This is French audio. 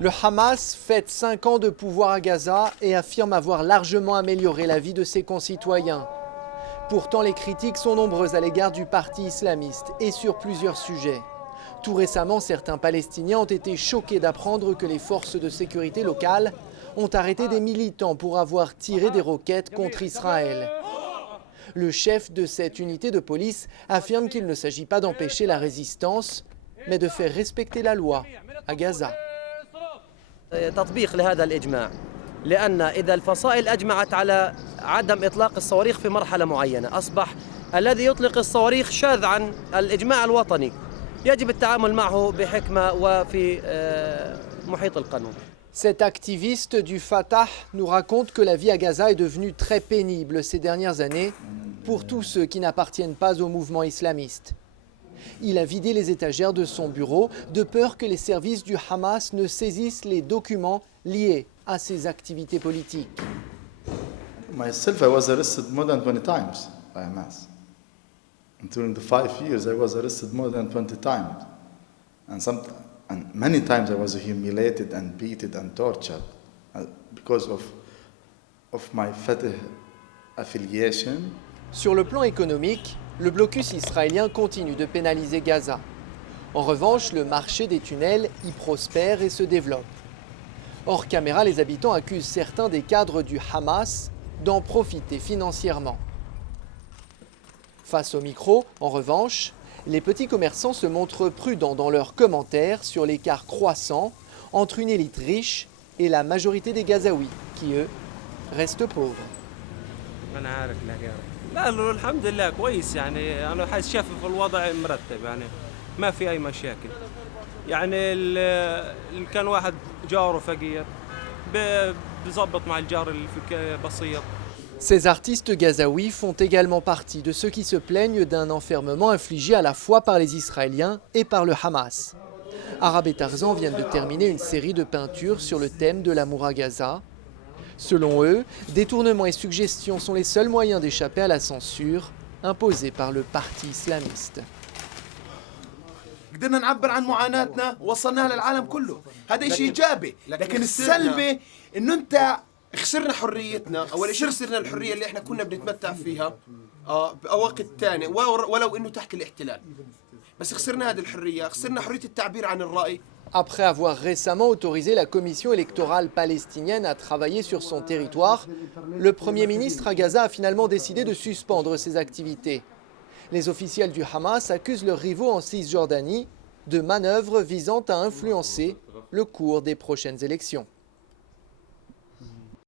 Le Hamas fête 5 ans de pouvoir à Gaza et affirme avoir largement amélioré la vie de ses concitoyens. Pourtant, les critiques sont nombreuses à l'égard du parti islamiste et sur plusieurs sujets. Tout récemment, certains Palestiniens ont été choqués d'apprendre que les forces de sécurité locales ont arrêté des militants pour avoir tiré des roquettes contre Israël. Le chef de cette unité de police affirme qu'il ne s'agit pas d'empêcher la résistance, mais de faire respecter la loi à Gaza. تطبيق لهذا الإجماع لأن إذا الفصائل أجمعت على عدم إطلاق الصواريخ في مرحلة معينة أصبح الذي يطلق الصواريخ شاذ عن الإجماع الوطني يجب التعامل معه بحكمة وفي محيط القانون. Cet activiste du Fatah nous raconte que la vie à Gaza est devenue très pénible ces dernières années pour tous ceux qui n'appartiennent pas au mouvement islamiste. Il a vidé les étagères de son bureau de peur que les services du Hamas ne saisissent les documents liés à ses activités politiques. Myself, I was arrested more than 20 times by Hamas. And during the 5 years, I was arrested more than 20 times. And many times I was humiliated and beaten and tortured because of my Fatah affiliation. Sur le plan économique, le blocus israélien continue de pénaliser Gaza. En revanche, le marché des tunnels y prospère et se développe. Hors caméra, les habitants accusent certains des cadres du Hamas d'en profiter financièrement. Face au micro, en revanche, les petits commerçants se montrent prudents dans leurs commentaires sur l'écart croissant entre une élite riche et la majorité des Gazaouis, qui eux restent pauvres. لا الحمد لله كويس يعني انا حاسس شايف الوضع مرتب يعني ما في اي مشاكل يعني اللي كان واحد جاره فقير بيظبط مع الجار اللي في بسيط. Ces artistes gazaouis font également partie de ceux qui se plaignent d'un enfermement infligé à la fois par les Israéliens et par le Hamas. Arab et Tarzan viennent de terminer une série de peintures sur le thème de l'amour à Gaza. Selon eux, détournements et suggestions sont les seuls moyens d'échapper à la censure imposée par le parti islamiste. قدرنا نعبر عن معاناتنا ووصلناها للعالم كله، هذا شيء إيجابي، لكن السلبي إنه أنت خسرنا حريتنا، أول شيء خسرنا الحرية اللي إحنا كنا بنتمتع فيها بوقت تاني ولو إنه تحت الاحتلال، بس خسرنا هذه الحرية، خسرنا حرية التعبير عن الرأي. Après avoir récemment autorisé la commission électorale palestinienne à travailler sur son territoire, le Premier ministre à Gaza a finalement décidé de suspendre ses activités. Les officiels du Hamas accusent leurs rivaux en Cisjordanie de manœuvres visant à influencer le cours des prochaines élections.